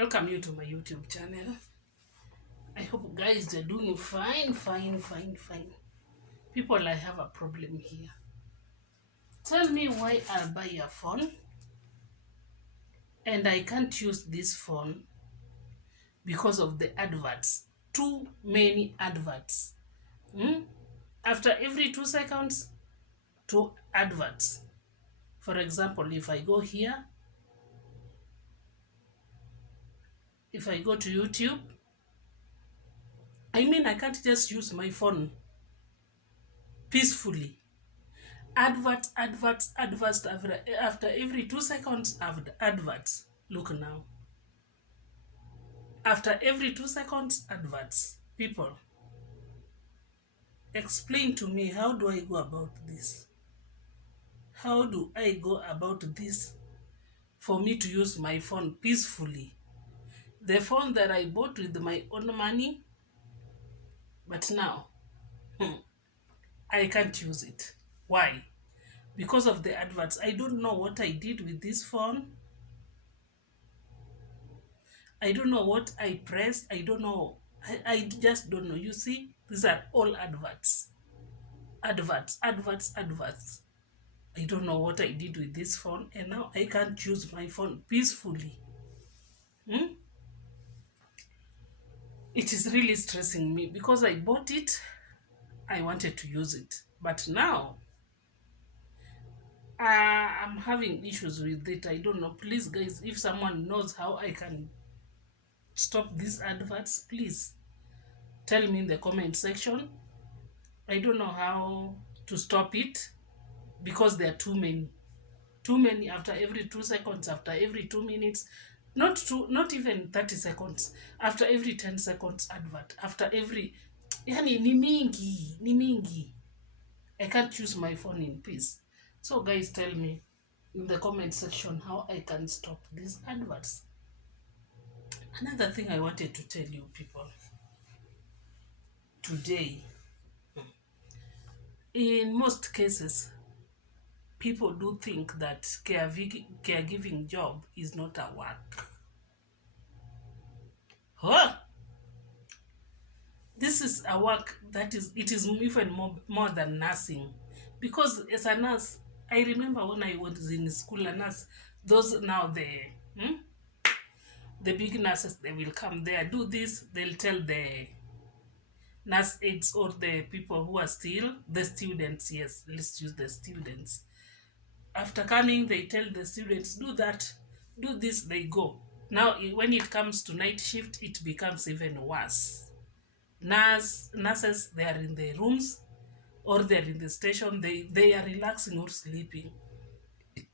Welcome you to my YouTube channel. I hope guys they're doing fine. People, I have a problem here. Tell me why I'll buy a phone and I can't use this phone because of the adverts. Too many adverts. After every 2 seconds, 2 adverts. For example, if I go here, if I go to YouTube, I can't just use my phone peacefully. Adverts, after every 2 seconds, adverts. Look now. After every 2 seconds, adverts. People, explain to me, how do I go about this? How do I go about this for me to use my phone peacefully? The phone that I bought with my own money, but now I can't use it. Why? Because of the adverts. I don't know what I did with this phone. I don't know what I pressed. I don't know. I just don't know. You see, these are all adverts. Adverts. I don't know what I did with this phone, and now I can't use my phone peacefully. It is really stressing me because I bought it. I wanted to use it. But now, I'm having issues with it. I don't know. Please, guys, if someone knows how I can stop these adverts, please tell me in the comment section. I don't know how to stop it because there are too many. Too many after every 2 seconds, after every 2 minutes, not even 30 seconds, after every 10 seconds advert, after every ni mingi. I can't use my phone in peace. So guys, tell me in the comment section how I can stop these adverts. Another thing I wanted to tell you people today, in most cases, people do think that caregiving job is not a work. Huh? This is a work that is even more than nursing. Because as a nurse, I remember when I was in school, a nurse, those now the big nurses, they will come there, do this, they'll tell the nurse aides or the people who are still the students. Yes, let's use the students. After coming, they tell the students, do that, do this, they go. Now when it comes to night shift, it becomes even worse. Nurses, they are in the rooms or they're in the station, they are relaxing or sleeping.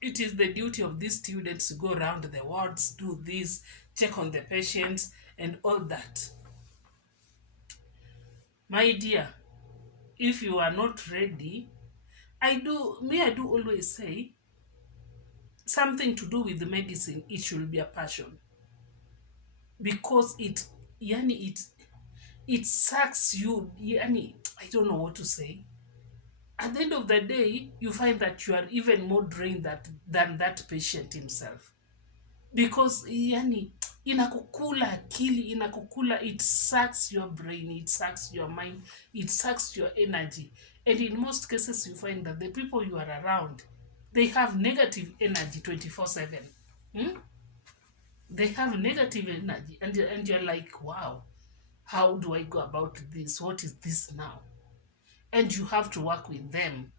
It is the duty of these students to go around the wards, do this, check on the patients and all that. My dear, if you are not ready, I do always say something to do with the medicine, it should be a passion. Because it sucks you, I don't know what to say. At the end of the day, you find that you are even more drained than that patient himself. Because inakukula akili, it sucks your brain, it sucks your mind, it sucks your energy. And in most cases, you find that the people you are around, they have negative energy 24/7. They have negative energy, and you're like, wow, how do I go about this? What is this now? And you have to work with them,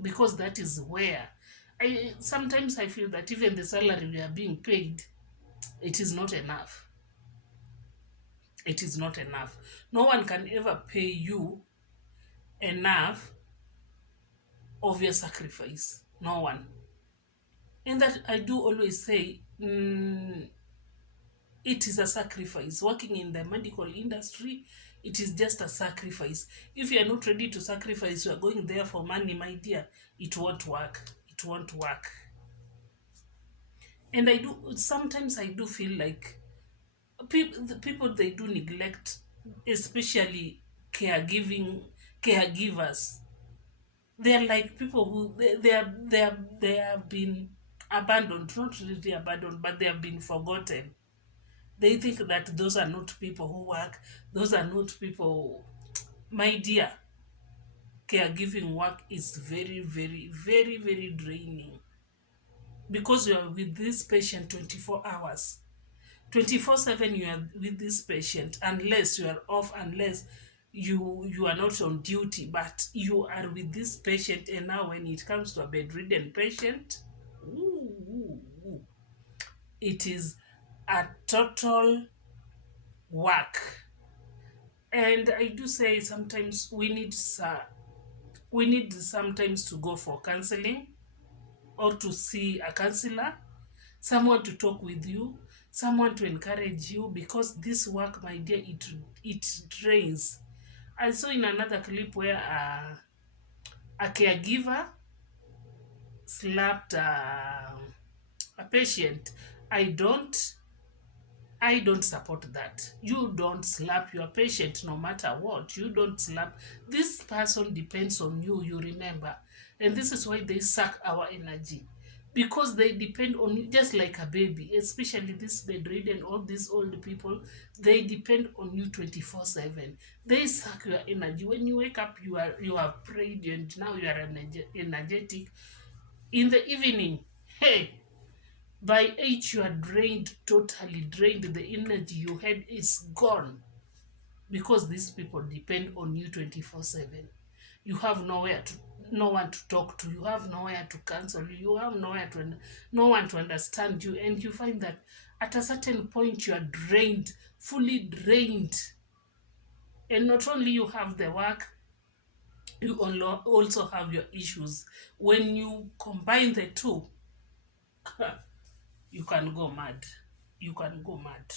because that is where sometimes I feel that even the salary we are being paid, it is not enough. It is not enough. No one can ever pay you enough of your sacrifice. No one. And that I do always say, it is a sacrifice. Working in the medical industry, it is just a sacrifice. If you are not ready to sacrifice, you are going there for money, my dear, it won't work. It won't work. And sometimes I do feel like the people, they do neglect, especially caregivers. They are like people who they have been abandoned, not really abandoned, but they have been forgotten. They think that those are not people who work, those are not people. My dear, caregiving work is very, very, very, very draining because you are with this patient 24 hours. 24/7 you are with this patient unless you are off, unless you are not on duty, but you are with this patient. And now when it comes to a bedridden patient, ooh, ooh, ooh, it is a total work. And I do say sometimes we need sometimes to go for counseling or to see a counselor, someone to talk with you, someone to encourage you, because this work, my dear, it drains. I saw in another clip where a caregiver slapped a patient. I don't I don't support that. You don't slap your patient no matter what. You don't slap. This person depends on you, you remember. And this is why they suck our energy. Because they depend on you just like a baby, especially this bedridden, all these old people, they depend on you 24/7. They suck your energy. When you wake up, you have prayed and now you are energetic. In the evening, hey, by 8 you are drained, totally drained. The energy you had is gone because these people depend on you 24/7. You have no one to talk to. You have nowhere to counsel you. You have no one to understand you, and you find that at a certain point you are drained, fully drained. And not only you have the work, you also have your issues. When you combine the two, you can go mad. You can go mad.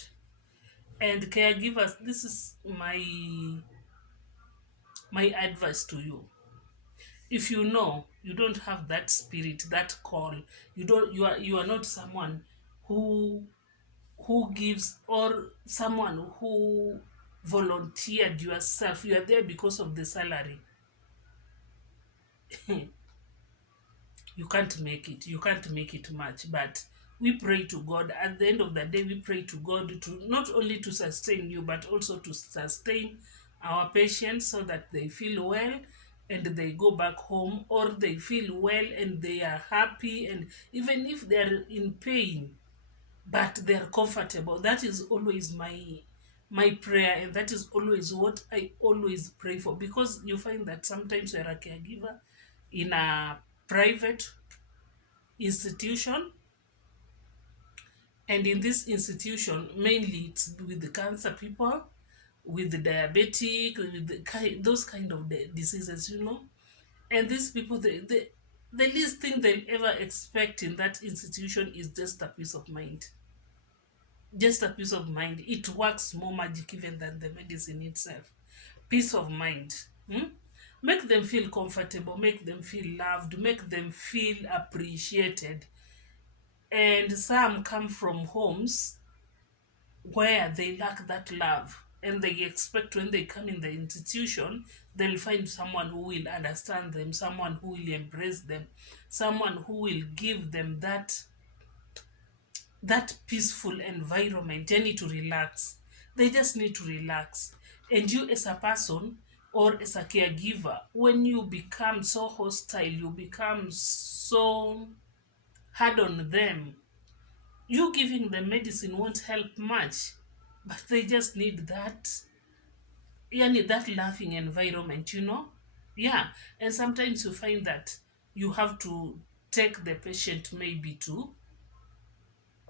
And caregivers, this is my advice to you. If you know you don't have that spirit, that call, you are not someone who gives, or someone who volunteered yourself, you are there because of the salary. You can't make it. You can't make it much. But we pray to God. At the end of the day, we pray to God to not only to sustain you, but also to sustain our patients so that they feel well and they go back home, or they feel well and they are happy, and even if they are in pain, but they are comfortable. That is always my prayer, and that is always what I always pray for, because you find that sometimes you're a caregiver in a private institution, and in this institution mainly it's with the cancer people, with the diabetic, with those kind of diseases, and these people, the least thing they ever expect in that institution is just a peace of mind. Just a peace of mind. It works more magic even than the medicine itself. Peace of mind. Make them feel comfortable, make them feel loved, make them feel appreciated. And some come from homes where they lack that love, and they expect when they come in the institution they'll find someone who will understand them, someone who will embrace them, someone who will give them that peaceful environment. They need to relax. They just need to relax. And you as a person, or as a caregiver, when you become so hostile, you become so hard on them, you giving them medicine won't help much. But they just need that, that laughing environment, Yeah. And sometimes you find that you have to take the patient maybe to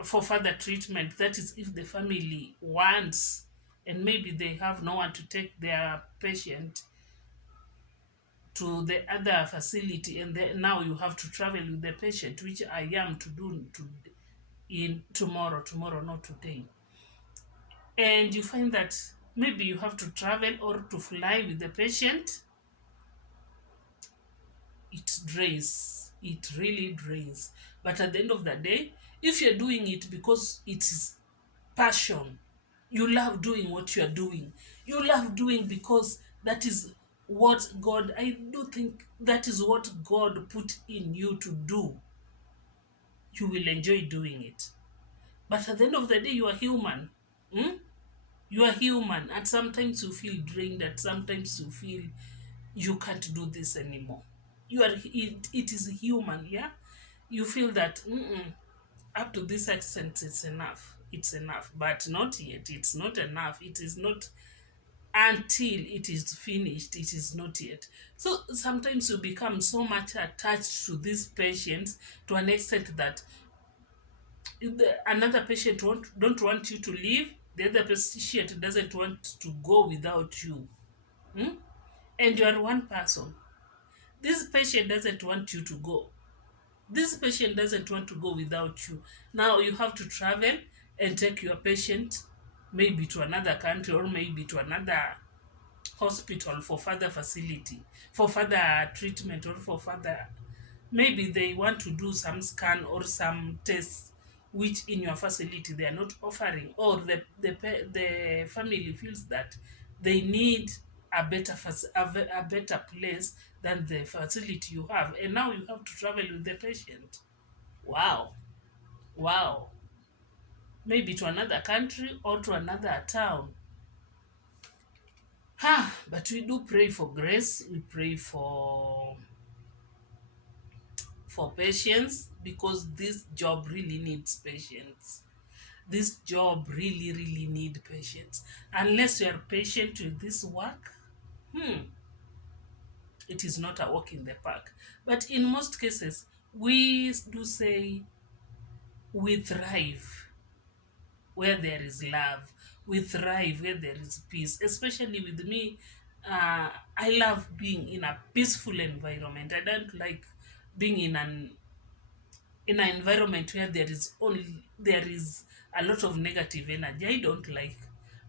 for further treatment. That is if the family wants, and maybe they have no one to take their patient to the other facility, and now you have to travel with the patient, which I am to do in tomorrow, not today. And you find that maybe you have to travel or to fly with the patient. It drains. It really drains. But at the end of the day, if you're doing it because it is passion, you love doing what you're doing, you love doing because that is what God, I do think that is what God put in you to do, you will enjoy doing it. But at the end of the day, you are human. Hmm? You are human, and sometimes you feel drained, and sometimes you feel you can't do this anymore. It is human, yeah. You feel that up to this extent it's enough. It's enough, but not yet. It's not enough. It is not until it is finished. It is not yet. So sometimes you become so much attached to these patients to an extent that another patient don't want you to leave. The other patient doesn't want to go without you. Hmm? And you are one person. This patient doesn't want you to go. This patient doesn't want to go without you. Now you have to travel and take your patient maybe to another country or maybe to another hospital for further facility, for further treatment, or for further, maybe they want to do some scan or some tests which in your facility they are not offering, or the family feels that they need a better a better place than the facility you have, and now you have to travel with the patient. Wow. Wow. Maybe to another country or to another town. But we do pray for grace. We pray for patience, because this job really needs patience. This job really need patience. Unless you are patient with this work, it is not a walk in the park. But in most cases, we do say we thrive where there is love. We thrive where there is peace. Especially with me, I love being in a peaceful environment. I don't like being in an environment where there is a lot of negative energy. I don't like.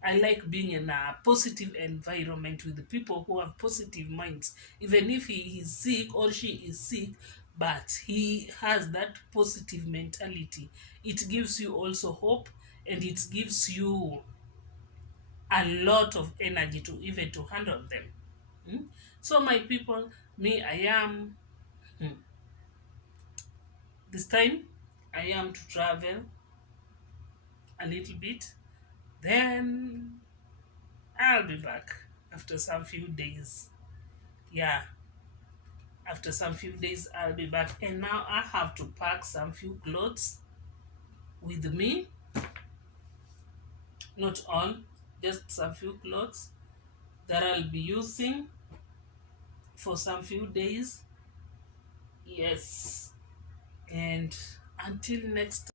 I like being in a positive environment with the people who have positive minds. Even if he is sick or she is sick, but he has that positive mentality. It gives you also hope, and it gives you a lot of energy to even to handle them. Mm? So my people, me, I am this time I am to travel a little bit. Then I'll be back after some few days. Yeah, after some few days, I'll be back. And now I have to pack some few clothes with me. Not all, just some few clothes that I'll be using for some few days. Yes. And until next